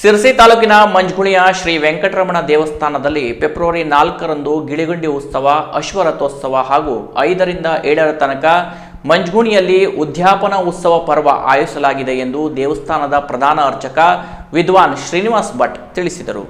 ಸಿರಸಿ ತಾಲೂಕಿನ ಮಂಜುಗುಳಿಯ ಶ್ರೀ ವೆಂಕಟರಮಣ ದೇವಸ್ಥಾನದಲ್ಲಿ ಫೆಬ್ರವರಿ ನಾಲ್ಕರಂದು ಗಿಳಿಗುಂಡಿ ಉತ್ಸವ, ಅಶ್ವರಥೋತ್ಸವ ಹಾಗೂ ಐದರಿಂದ ಏಳರ ತನಕ ಮಂಜುಗುಣಿಯಲ್ಲಿ ಉದ್ಯಾಪನ ಉತ್ಸವ ಪರ್ವ ಆಯೋಜಿಸಲಾಗಿದೆ ಎಂದು ದೇವಸ್ಥಾನದ ಪ್ರಧಾನ ಅರ್ಚಕ ವಿದ್ವಾನ್ ಶ್ರೀನಿವಾಸ್ ಭಟ್ ತಿಳಿಸಿದರು.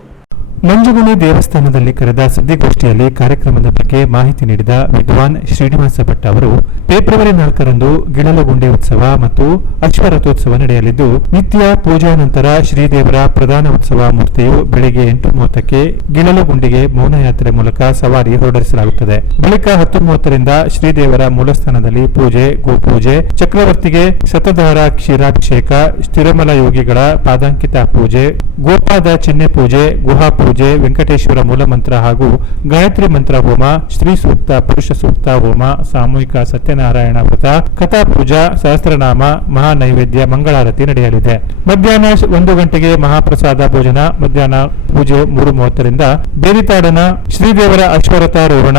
ಮಂಜುಗುಣಿ ದೇವಸ್ಥಾನದಲ್ಲಿ ಕರೆದ ಸುದ್ದಿಗೋಷ್ಠಿಯಲ್ಲಿ ಕಾರ್ಯಕ್ರಮದ ಬಗ್ಗೆ ಮಾಹಿತಿ ನೀಡಿದ ವಿದ್ವಾನ್ ಶ್ರೀನಿವಾಸ ಭಟ್ ಅವರು, ಫೆಬ್ರವರಿ ನಾಲ್ಕರಂದು ಗಿಳಲಗುಂಡೆ ಉತ್ಸವ ಮತ್ತು ಅಶ್ವರಥೋತ್ಸವ ನಡೆಯಲಿದ್ದು, ನಿತ್ಯ ಪೂಜಾ ನಂತರ ಶ್ರೀದೇವರ ಪ್ರಧಾನ ಉತ್ಸವ ಮೂರ್ತಿಯು ಬೆಳಿಗ್ಗೆ ಎಂಟು ಮೂವತ್ತಕ್ಕೆ ಗಿಳಲಗುಂಡಿಗೆ ಮೌನಯಾತ್ರೆ ಮೂಲಕ ಸವಾರಿ ಹೊರಡಿಸಲಾಗುತ್ತದೆ ಬಳಿಕ ಹತ್ತು ಮೂವತ್ತರಿಂದ ಶ್ರೀದೇವರ ಮೂಲಸ್ಥಾನದಲ್ಲಿ ಪೂಜೆ, ಗೋಪೂಜೆ, ಚಕ್ರವರ್ತಿಗೆ ಶತಧಾರ ಕ್ಷೀರಾಭಿಷೇಕ ಸ್ಥಿರಮಲ ಯೋಗಿಗಳ ಪಾದಾಂಕಿತ ಪೂಜೆ, ಗೋಪಾದ ಚಿಹ್ನೆ ಪೂಜೆ, ಗುಹಾ ವೆಂಕಟೇಶ್ವರ ಮೂಲಮಂತ್ರ ಹಾಗೂ ಗಾಯತ್ರಿ ಮಂತ್ರ ಹೋಮ, ಶ್ರೀ ಸೂಕ್ತ, ಪುರುಷ ಸೂಕ್ತ ಹೋಮ, ಸಾಮೂಹಿಕ ಸತ್ಯನಾರಾಯಣ ವ್ರತ, ಕಥಾ ಪೂಜಾ, ಸಹಸ್ರನಾಮ ಮಹಾ ನೈವೇದ್ಯ ಮಂಗಳಾರತಿ ನಡೆಯಲಿದೆ. ಮಧ್ಯಾಹ್ನ ಒಂದು ಗಂಟೆಗೆ ಮಹಾಪ್ರಸಾದ ಭೋಜನ, ಮಧ್ಯಾಹ್ನ ಪೂಜೆ ಮೂರು ಮೂವತ್ತರಿಂದ ಬೇರಿತಾಡನ ಶ್ರೀದೇವರ ಅಶ್ವರಥಾರೋಹಣ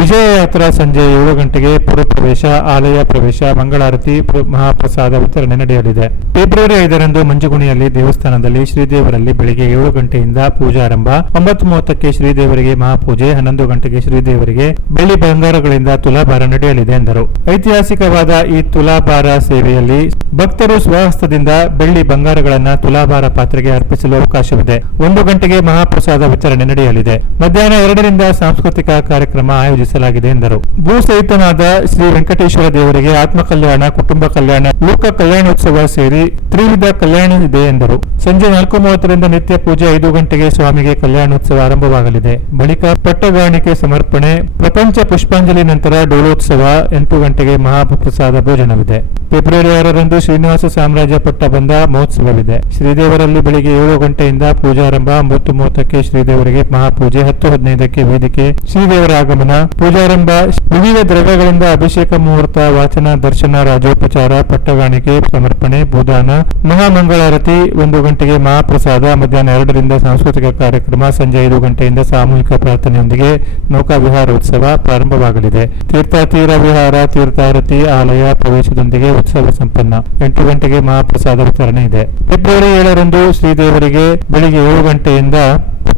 ವಿಜಯ ಯಾತ್ರಾ ಸಂಜೆ ಏಳು ಗಂಟೆಗೆ ಪುರ ಪ್ರವೇಶ ಆಲಯ ಪ್ರವೇಶ, ಮಂಗಳಾರತಿ, ಪ್ರ- ಮಹಾಪ್ರಸಾದ ವಿತರಣೆ ನಡೆಯಲಿದೆ. ಫೆಬ್ರವರಿ ಐದರಂದು ಮಂಜುಗುಣಿಯಲ್ಲಿ ದೇವಸ್ಥಾನದಲ್ಲಿ ಶ್ರೀದೇವರಲ್ಲಿ ಬೆಳಿಗ್ಗೆ ಏಳು ಗಂಟೆಯಿಂದ ಪೂಜಾರಂಭ. ಒಂಬತ್ತು ಮೂವತ್ತಕ್ಕೆ ಶ್ರೀದೇವರಿಗೆ ಮಹಾಪೂಜೆ, ಹನ್ನೊಂದು ಗಂಟೆಗೆ ಶ್ರೀದೇವರಿಗೆ ಬೆಳ್ಳಿ ಬಂಗಾರಗಳಿಂದ ತುಲಾಭಾರ ನಡೆಯಲಿದೆ ಎಂದರು. ಐತಿಹಾಸಿಕವಾದ ಈ ತುಲಾಭಾರ ಸೇವೆಯಲ್ಲಿ ಭಕ್ತರು ಸ್ವಹಸ್ತದಿಂದ ಬೆಳ್ಳಿ ಬಂಗಾರಗಳನ್ನ ತುಲಾಭಾರ ಪಾತ್ರೆಗೆ ಅರ್ಪಿಸಲು ಅವಕಾಶವಿದೆ. ಒಂದು ಗಂಟೆಗೆ ಮಹಾಪ್ರಸಾದ ವಿತರಣೆ ನಡೆಯಲಿದೆ. ಮಧ್ಯಾಹ್ನ ಎರಡರಿಂದ ಸಾಂಸ್ಕೃತಿಕ ಕಾರ್ಯಕ್ರಮ ಆಯೋಜಿಸಲಾಗಿದೆ ಎಂದರು. ಭೂಸಹಿತನಾದ ಶ್ರೀ ವೆಂಕಟೇಶ್ವರ ದೇವರಿಗೆ ಆತ್ಮ ಕಲ್ಯಾಣ ಕುಟುಂಬ ಕಲ್ಯಾಣ, ಲೋಕ ಕಲ್ಯಾಣೋತ್ಸವ ಸೇರಿ ತ್ರಿವಿಧ ಕಲ್ಯಾಣ ಇದೆ ಎಂದರು. ಸಂಜೆ ನಾಲ್ಕು ಮೂವತ್ತರಿಂದ ನಿತ್ಯ ಪೂಜೆ ಐದು ಗಂಟೆಗೆ ಸ್ವಾಮಿಗೆ ಕಲ್ಯಾಣೋತ್ಸವ ಆರಂಭವಾಗಲಿದೆ. ಬಳಿಕ ಪಟ್ಟಗಾಣಿಕೆ ಸಮರ್ಪಣೆ, ಪ್ರಪಂಚ ಪುಷ್ಪಾಂಜಲಿ ನಂತರ ಡೋಲೋತ್ಸವ ಎಂಟು ಗಂಟೆಗೆ ಮಹಾಪ್ರಸಾದ ಭೋಜನವಿದೆ. ಫೆಬ್ರವರಿ ಆರರಂದು ಶ್ರೀನಿವಾಸ ಸಾಮ್ರಾಜ್ಯ ಪಟ್ಟ ಬಂದ ಮಹೋತ್ಸವವಿದೆ. ಶ್ರೀದೇವರಲ್ಲಿ ಬೆಳಿಗ್ಗೆ ಏಳು ಗಂಟೆಯಿಂದ ಪೂಜಾರಂಭ ಒಂಬತ್ತು ಮೂವತ್ತಕ್ಕೆ ಶ್ರೀದೇವರಿಗೆ ಮಹಾಪೂಜೆ, ಹತ್ತು ಹದಿನೈದಕ್ಕೆ ವೇದಿಕೆ, ಶ್ರೀದೇವರ ಆಗಮನ, ಪೂಜಾರಂಭ, ವಿವಿಧ ದ್ರವ್ಯಗಳಿಂದ ಅಭಿಷೇಕ ಮುಹೂರ್ತ, ವಾಚನ, ದರ್ಶನ, ರಾಜೋಪಚಾರ, ಪಟ್ಟಗಾಣಿಕೆ, ಸಮರ್ಪಣೆ, ಭೂದಾನ, ಮಹಾಮಂಗಳಾರತಿ, ಒಂದು ಗಂಟೆಗೆ ಮಹಾಪ್ರಸಾದ, ಮಧ್ಯಾಹ್ನ ಎರಡರಿಂದ ಸಾಂಸ್ಕೃತಿಕ ಕಾರ್ಯಕ್ರಮ, ಸಂಜೆ ಐದು ಗಂಟೆಯಿಂದ ಸಾಮೂಹಿಕ ಪ್ರಾರ್ಥನೆಯೊಂದಿಗೆ ನೌಕಾ ವಿಹಾರೋತ್ಸವ ಪ್ರಾರಂಭವಾಗಲಿದೆ. ತೀರ್ಥತೀರ ವಿಹಾರ ತೀರ್ಥಾರತಿ, ಆಲಯ ಪ್ರವೇಶದೊಂದಿಗೆ ಉತ್ಸವ ಸಂಪನ್ನ. ಎಂಟು ಗಂಟೆಗೆ ಮಹಾಪ್ರಸಾದ ವಿತರಣೆ ಇದೆ. ಫೆಬ್ರವರಿ ಏಳರಂದು ಶ್ರೀದೇವರಿಗೆ ಬೆಳಿಗ್ಗೆ ಏಳು ಗಂಟೆಯಿಂದ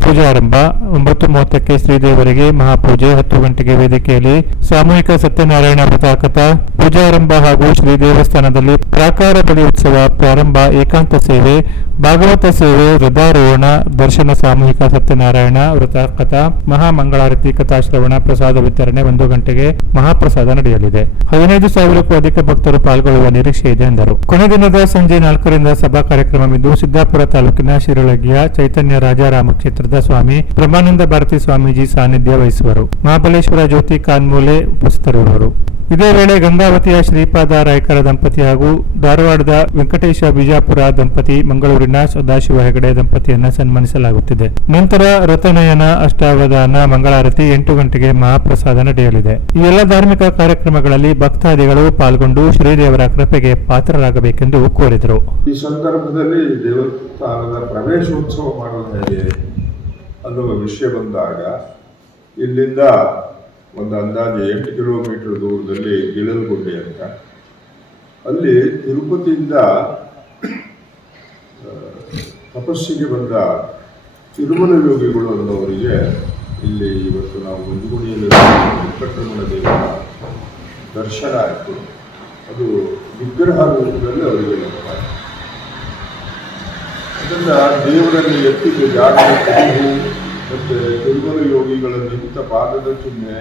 ಪೂಜಾರಂಭ ಒಂಬತ್ತು ಮೂವತ್ತಕ್ಕೆ ಶ್ರೀದೇವರಿಗೆ ಮಹಾಪೂಜೆ. ಹತ್ತು ಗಂಟೆಗೆ ವೇದಿಕೆಯಲ್ಲಿ ಸಾಮೂಹಿಕ ಸತ್ಯನಾರಾಯಣ ವ್ರತ ಕಥಾ ಪೂಜಾರಂಭ ಹಾಗೂ ಶ್ರೀ ದೇವಸ್ಥಾನದಲ್ಲಿ ಪ್ರಾಕಾರ ಬಲಿ ಉತ್ಸವ ಪ್ರಾರಂಭ ಏಕಾಂತ ಸೇವೆ ಭಾಗವತ ಸೇವೆ ವೃದ್ಧಾರೋಹಣ ದರ್ಶನ ಸಾಮೂಹಿಕ ಸತ್ಯನಾರಾಯಣ, ವೃತ ಕಥಾ, ಮಹಾಮಂಗಳಾರತಿ, ಕಥಾಶ್ರವಣ, ಪ್ರಸಾದ ವಿತರಣೆ ಒಂದು ಗಂಟೆಗೆ ಮಹಾಪ್ರಸಾದ ನಡೆಯಲಿದೆ. ಹದಿನೈದು ಸಾವಿರಕ್ಕೂ ಅಧಿಕ ಭಕ್ತರು ಪಾಲ್ಗೊಳ್ಳುವ ನಿರೀಕ್ಷೆ ಇದೆ ಎಂದರು. ಕೊನೆ ದಿನದ ಸಂಜೆ ನಾಲ್ಕರಿಂದ ಸಭಾ ಕಾರ್ಯಕ್ರಮವಿದ್ದು ಸಿದ್ದಾಪುರ ತಾಲೂಕಿನ ಶಿರಳಗಿಯ ಚೈತನ್ಯ ರಾಜಾರಾಮ ಕ್ಷೇತ್ರದ ಸ್ವಾಮಿ ಬ್ರಹ್ಮಾನಂದ ಭಾರತಿ ಸ್ವಾಮೀಜಿ ಸಾನ್ನಿಧ್ಯ ವಹಿಸುವರು. ಮಹಾಬಲೇಶ್ವರ ಜ್ಯೋತಿ ಕಾನ್ಮೂಲೆ ಉಪಸ್ಥಿತರಿರುವರು. ಇದೇ ವೇಳೆ ಗಂಗಾವತಿಯ ಶ್ರೀಪಾದ ರಾಯಕರ ದಂಪತಿ ಹಾಗೂ ಧಾರವಾಡದ ವೆಂಕಟೇಶ ಬಿಜಾಪುರ ದಂಪತಿ ಮಂಗಳೂರಿನ ಸದಾಶಿವ ಹೆಗಡೆ ದಂಪತಿಯನ್ನ ಸನ್ಮಾನಿಸಲಾಗುತ್ತಿದೆ. ನಂತರ ರಥನಯನ ಅಷ್ಟಾವಧಾನ ಮಂಗಳಾರತಿ ಎಂಟು ಗಂಟೆಗೆ ಮಹಾಪ್ರಸಾದ ನಡೆಯಲಿದೆ. ಈ ಎಲ್ಲ ಧಾರ್ಮಿಕ ಕಾರ್ಯಕ್ರಮಗಳಲ್ಲಿ ಭಕ್ತಾದಿಗಳು ಪಾಲ್ಗೊಂಡು ಶ್ರೀದೇವರ ಕೃಪೆಗೆ ಪಾತ್ರರಾಗಬೇಕೆಂದು ಕೋರಿದರು. ಈ ಸಂದರ್ಭದಲ್ಲಿ ದೇವಸ್ಥಾನದ ಪ್ರವೇಶೋತ್ಸವ ವಿಷಯ ಬಂದಾಗ ಇಲ್ಲಿಂದ ಒಂದು ಅಂದಾಜು ಎಂಟು ಕಿಲೋಮೀಟರ್ ದೂರದಲ್ಲಿ ಗಿಳಲ್ಗುಡ್ಡೆ ಅಂತ. ಅಲ್ಲಿ ತಿರುಪತಿಯಿಂದ ತಪಸ್ಸಿಗೆ ಬಂದ ತಿರುಮಲ ಯೋಗಿಗಳು ಅನ್ನೋರಿಗೆ ಇಲ್ಲಿ ಇವತ್ತು ನಾವು ಮುಂಜುಗುಣಿಯಲ್ಲಿ ವೆಂಕಟರಮಣ ದೇವರ ದರ್ಶನ ಆಯಿತು. ಅದು ವಿಗ್ರಹ ರೂಪದಲ್ಲಿ ಅವರಿಗೆ ಅದನ್ನು ದೇವರಲ್ಲಿ ಎತ್ತಿದ್ದು ಕುರುಹು ಮತ್ತೆ ತಿರುಮಲ ಯೋಗಿಗಳ ನಿಮಿತ್ತ ಪಾದದ ಚಿಹ್ನೆ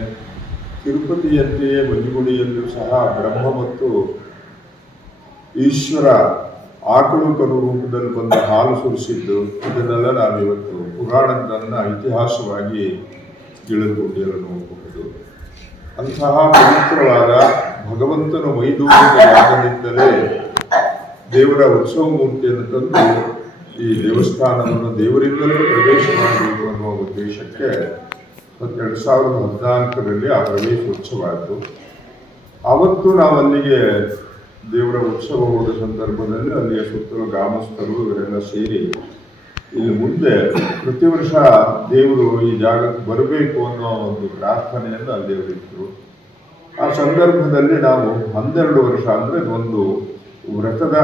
ತಿರುಪತಿಯಂತೆಯೇ ಮಂಜುಗುಡಿಯಲ್ಲೂ ಸಹ ಬ್ರಹ್ಮ ಮತ್ತು ಈಶ್ವರ ಆಕಳು ಕರು ರೂಪದಲ್ಲಿ ಬಂದ ಹಾಲು ಸುರಿಸಿದ್ದು, ಇದನ್ನೆಲ್ಲ ನಾವಿವತ್ತು ಪುರಾಣದನ್ನ ಇತಿಹಾಸವಾಗಿ ತಿಳಿದುಕೊಂಡಿರಲು ನೋಡಬಹುದು. ಅಂತಹ ಪವಿತ್ರವಾದ ಭಗವಂತನ ಮೈದೂರದ ದೇವರ ಉತ್ಸವ ಮೂರ್ತಿಯನ್ನು ತಂದು ಈ ದೇವಸ್ಥಾನವನ್ನು ದೇವರಿಂದಲೂ ಪ್ರವೇಶ ಮಾಡಬೇಕು ಅನ್ನುವ ಉದ್ದೇಶಕ್ಕೆ ಎರಡು ಸಾವಿರದ ಹದಿನಾಲ್ಕರಲ್ಲಿ ಆ ಪ್ರವೇಶ ಉತ್ಸವ ಆಯಿತು ಆವತ್ತು ನಾವು ಅಲ್ಲಿಗೆ ದೇವರ ಉತ್ಸವ ಹೋದ ಸಂದರ್ಭದಲ್ಲಿ ಅಲ್ಲಿಯ ಸುತ್ತಲೂ ಗ್ರಾಮಸ್ಥರು ಇವರೆಲ್ಲ ಸೇರಿ ಇಲ್ಲಿ ಮುಂದೆ ಪ್ರತಿ ವರ್ಷ ದೇವರು ಈ ಜಾಗಕ್ಕೆ ಬರಬೇಕು ಅನ್ನೋ ಒಂದು ಪ್ರಾರ್ಥನೆಯನ್ನು ಅಲ್ಲಿ ದೇವರಿತ್ತು ಆ ಸಂದರ್ಭದಲ್ಲಿ ನಾವು ಹನ್ನೆರಡು ವರ್ಷ ಅಂದರೆ ಒಂದು ವ್ರತದ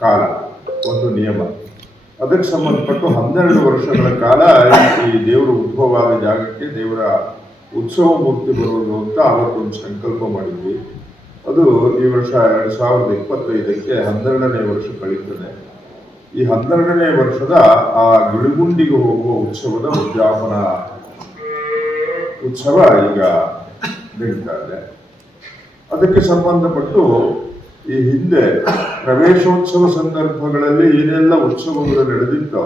ಕಾಲ, ಒಂದು ನಿಯಮ. ಅದಕ್ಕೆ ಸಂಬಂಧಪಟ್ಟು ಹನ್ನೆರಡು ವರ್ಷಗಳ ಕಾಲ ಈ ದೇವರ ಉದ್ಭವವಾದ ಜಾಗಕ್ಕೆ ದೇವರ ಉತ್ಸವ ಮೂರ್ತಿ ಬರುವುದು ಅಂತ ಅವತ್ತೊಂದು ಸಂಕಲ್ಪ ಮಾಡಿದ್ವಿ. ಅದು ಈ ವರ್ಷ ಎರಡು ಸಾವಿರದ ಇಪ್ಪತ್ತೈದಕ್ಕೆ ಹನ್ನೆರಡನೇ ವರ್ಷ ಕಳೀತದೆ. ಈ ಹನ್ನೆರಡನೇ ವರ್ಷದ ಆ ಗಿಳಿಗುಂಡಿಗೆ ಹೋಗುವ ಉತ್ಸವದ ಉದ್ಯಾಪನ ಉತ್ಸವ ಈಗ ನಡೀತಾ ಇದೆ. ಅದಕ್ಕೆ ಸಂಬಂಧಪಟ್ಟು ಈ ಹಿಂದೆ ಪ್ರವೇಶೋತ್ಸವ ಸಂದರ್ಭಗಳಲ್ಲಿ ಏನೆಲ್ಲ ಉತ್ಸವಗಳು ನಡೆದಿತ್ತೋ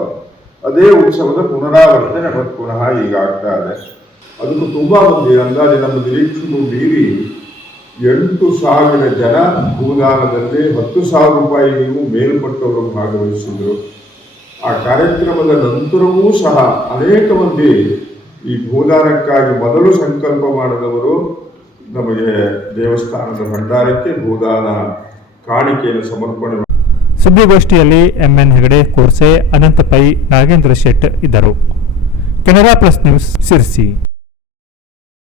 ಅದೇ ಉತ್ಸವದ ಪುನರಾವರ್ತನೆ ಮತ್ತು ಪುನಃ ಈಗ ಆಗ್ತಾ ಇದೆ. ಅದಕ್ಕೂ ತುಂಬಾ ಮಂದಿ ಅಂದಾಜು ನಮ್ಮ ನಿರೀಕ್ಷೆಗೂ ಮೀರಿ ಎಂಟು ಸಾವಿರ ಜನ ಭೂದಾನದಲ್ಲಿ ಹತ್ತು ಸಾವಿರ ರೂಪಾಯಿಗೂ ಮೇಲ್ಪಟ್ಟವರು ಭಾಗವಹಿಸಿದರು ಆ ಕಾರ್ಯಕ್ರಮದ ನಂತರವೂ ಸಹ ಅನೇಕ ಮಂದಿ ಈ ಭೂದಾನಕ್ಕಾಗಿ ಮೊದಲು ಸಂಕಲ್ಪ ಮಾಡಿದವರು ನಮಗೆ ದೇವಸ್ಥಾನದ ಭಂಡಾರಕ್ಕೆ ಭೂದಾನ ಕಾಣಿಕೆಯನ್ನು ಸಮರ್ಪಣೆ ಸುದ್ದಿಗೋಷ್ಠಿಯಲ್ಲಿ ಎಂಎನ್ ಹೆಗಡೆ, ಕೋರ್ಸೆ ಅನಂತ ಪೈ ನಾಗೇಂದ್ರ ಶೆಟ್ ಇದ್ದರು. Canara plus news Sirsi.